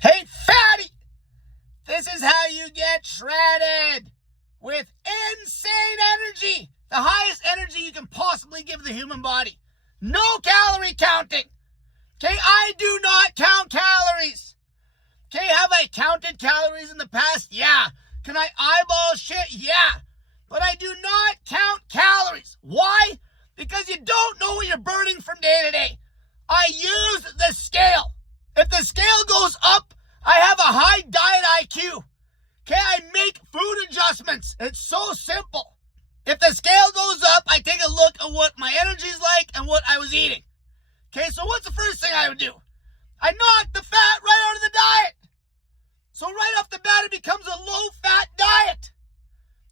Hey, fatty! This is how you get shredded with insane energy. The highest energy you can possibly give the human body. No calorie counting. Okay, I do not count calories. Okay, have I counted calories in the past? Yeah. Can I eyeball shit? Yeah. But I do not count calories. Why? Because you don't know what you're burning from day to day. I use the scale. If the scale goes up, I have a high diet IQ. Okay, I make food adjustments. It's so simple. If the scale goes up, I take a look at what my energy's like and what I was eating. Okay, so what's the first thing I would do? I knock the fat right out of the diet. So right off the bat, it becomes a low-fat diet.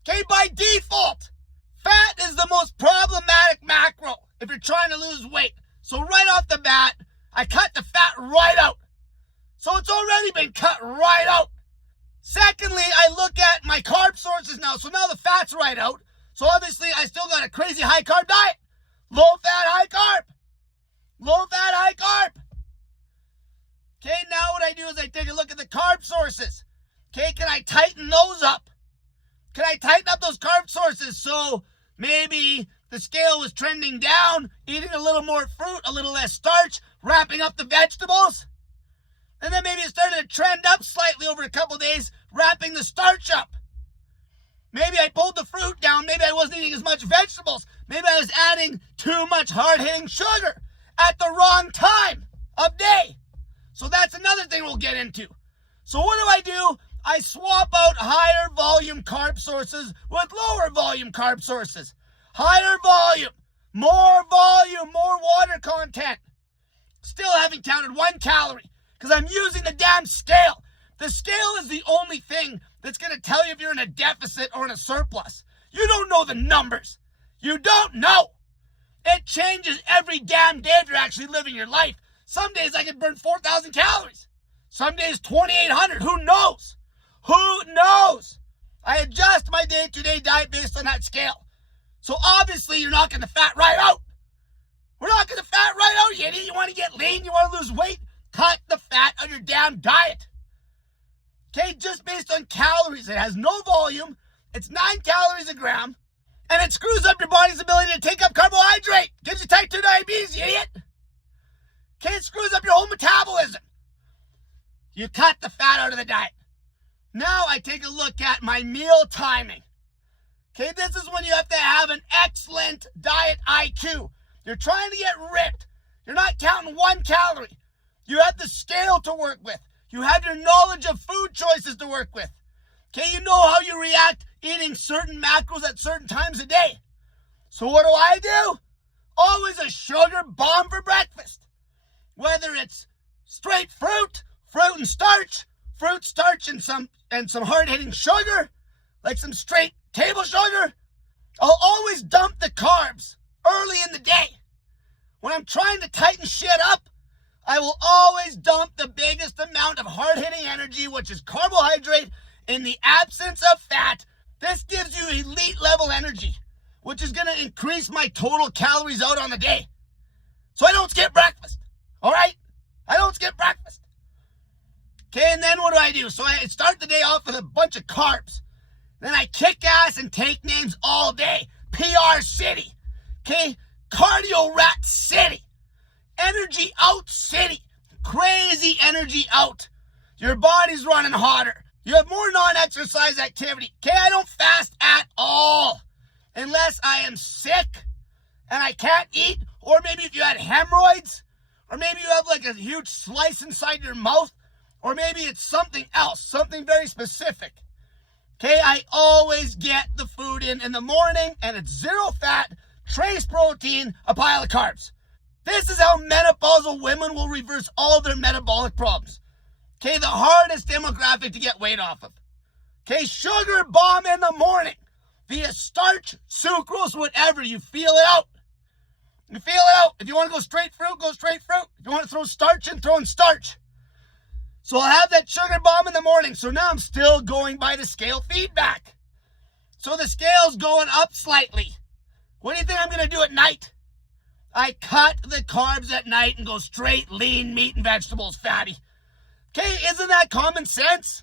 Okay, by default, fat is the most problematic macro if you're trying to lose weight. So right off the bat, I cut the fat right out. So it's already been cut right out. Secondly, I look at my carb sources now. So now the fat's right out. So obviously, I still got a crazy high-carb diet. Low-fat, high-carb. Low-fat, high-carb. Okay, now what I do is I take a look at the carb sources. Okay, can I tighten those up? Can I tighten up those carb sources so maybe the scale was trending down, eating a little more fruit, a little less starch, wrapping up the vegetables? And then maybe it started to trend up slightly over a couple days, wrapping the starch up. Maybe I pulled the fruit down. Maybe I wasn't eating as much vegetables. Maybe I was adding too much hard-hitting sugar at the wrong time of day. So that's another thing we'll get into. So what do? I swap out higher volume carb sources with lower volume carb sources. Higher volume, more water content. Still haven't counted 1 calorie because I'm using the damn scale. The scale is the only thing that's going to tell you if you're in a deficit or in a surplus. You don't know the numbers. You don't know. It changes every damn day if you're actually living your life. Some days I can burn 4,000 calories. Some days 2,800. Who knows? Who knows? I adjust my day-to-day diet based on that scale. So obviously you're knocking the fat right out. We're knocking the fat right out, you idiot. You want to get lean? You want to lose weight? Cut the fat on your damn diet. Okay, just based on calories. It has no volume. It's 9 calories a gram. And it screws up your body's ability to take up carbohydrate. Gives you type 2 diabetes, you idiot. Okay, it screws up your whole metabolism. You cut the fat out of the diet. Now I take a look at my meal timing. Okay, this is when you have to have an excellent diet IQ. You're trying to get ripped. You're not counting 1 calorie. You have the scale to work with. You have your knowledge of food choices to work with. Okay, you know how you react eating certain macros at certain times a day. So what do? Always a sugar bomb for breakfast. Whether it's straight fruit and starch, and some hard-hitting sugar, like some straight table sugar. I'll always dump the carbs early in the day. When I'm trying to tighten shit up, I will always dump the biggest amount of hard-hitting energy, which is carbohydrate, in the absence of fat. This gives you elite level energy, which is going to increase my total calories out on the day. So I don't skip breakfast. All right? I don't skip breakfast. Okay, and then what do? So I start the day off with a bunch of carbs. Then I kick ass and take names all day. PR City. Okay? Cardio Rat City. Energy out city. Crazy energy out. Your body's running hotter. You have more non-exercise activity. Okay, I don't fast at all. Unless I am sick and I can't eat. Or maybe if you had hemorrhoids. Or maybe you have like a huge slice inside your mouth. Or maybe it's something else. Something very specific. Okay, I always get the food in the morning. And it's 0 fat, trace protein, a pile of carbs. This is how menopausal women will reverse all of their metabolic problems. Okay, the hardest demographic to get weight off of. Okay, sugar bomb in the morning. Via starch, sucrose, whatever. You feel it out. You feel it out. If you want to go straight fruit, go straight fruit. If you want to throw starch in, throw in starch. So I'll have that sugar bomb in the morning. So now I'm still going by the scale feedback. So the scale's going up slightly. What do you think I'm going to do at night? I cut the carbs at night and go straight lean meat and vegetables, fatty. Okay, isn't that common sense?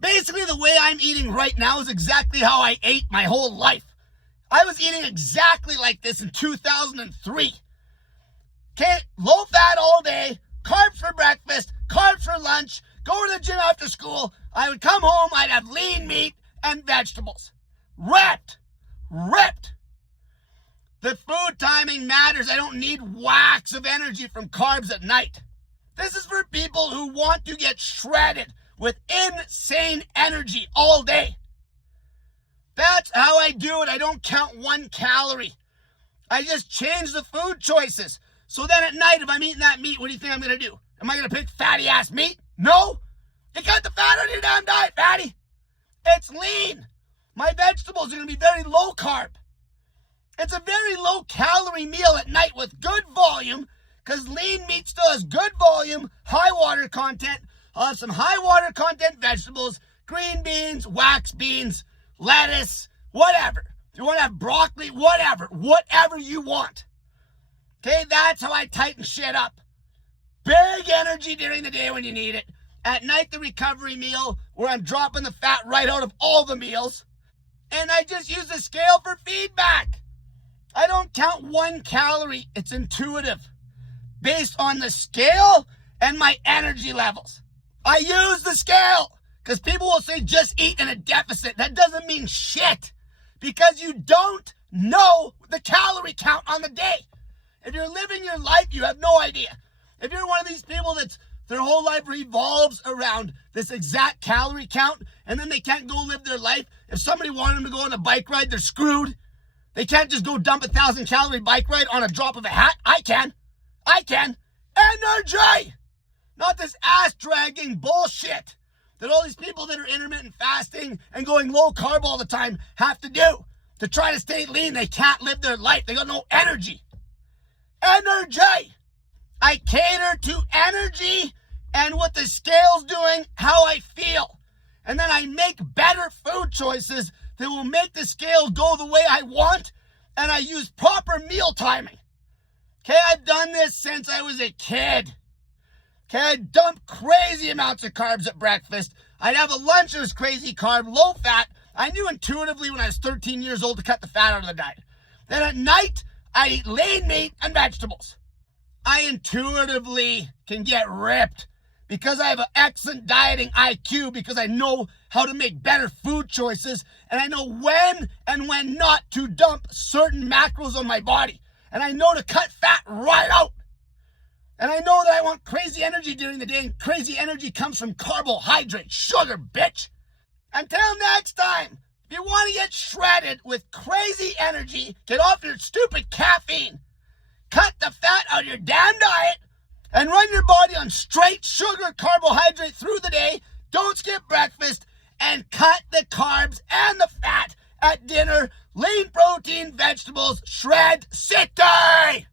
Basically, the way I'm eating right now is exactly how I ate my whole life. I was eating exactly like this in 2003. Okay, low fat all day, carbs for breakfast, carbs for lunch, go to the gym after school. I would come home, I'd have lean meat and vegetables. Ripped. The food timing matters. I don't need whacks of energy from carbs at night. This is for people who want to get shredded with insane energy all day. That's how I do it. I don't count 1 calorie. I just change the food choices. So then at night, if I'm eating that meat, what do you think I'm going to do? Am I going to pick fatty ass meat? No. You cut the fat out of your damn diet, fatty. It's lean. My vegetables are going to be very low carb. It's a very low calorie meal at night with good volume, because lean meat still has good volume, high water content. I'll have some high water content vegetables, green beans, wax beans, lettuce, whatever. If you want to have broccoli, whatever you want. Okay, that's how I tighten shit up. Big energy during the day when you need it. At night, the recovery meal, where I'm dropping the fat right out of all the meals. And I just use the scale for feedback. I don't count 1 calorie. It's intuitive, based on the scale and my energy levels. I use the scale because people will say just eat in a deficit. That doesn't mean shit, because you don't know the calorie count on the day. If you're living your life, you have no idea. If you're one of these people that's their whole life revolves around this exact calorie count, and then they can't go live their life. If somebody wanted them to go on a bike ride, they're screwed. They can't just go dump 1,000 calorie bike ride on a drop of a hat. I can. Energy! Not this ass-dragging bullshit that all these people that are intermittent fasting and going low carb all the time have to do to try to stay lean. They can't live their life. They got no energy. Energy! I cater to energy and what the scale's doing, how I feel. And then I make better food choices that will make the scale go the way I want, and I use proper meal timing. Okay, I've done this since I was a kid. Okay, I'd dump crazy amounts of carbs at breakfast. I'd have a lunch that was crazy carb, low fat. I knew intuitively when I was 13 years old to cut the fat out of the diet. Then at night, I'd eat lean meat and vegetables. I intuitively can get ripped because I have an excellent dieting IQ, because I know how to make better food choices, and I know when and when not to dump certain macros on my body. And I know to cut fat right out. And I know that I want crazy energy during the day, and crazy energy comes from carbohydrate, sugar, bitch. Until next time, if you want to get shredded with crazy energy, get off your stupid caffeine, cut the fat out of your damn diet, and run your body on straight sugar carbohydrate through the day. Don't skip breakfast, and cut the carbs and the fat at dinner. Lean protein, vegetables, shred city!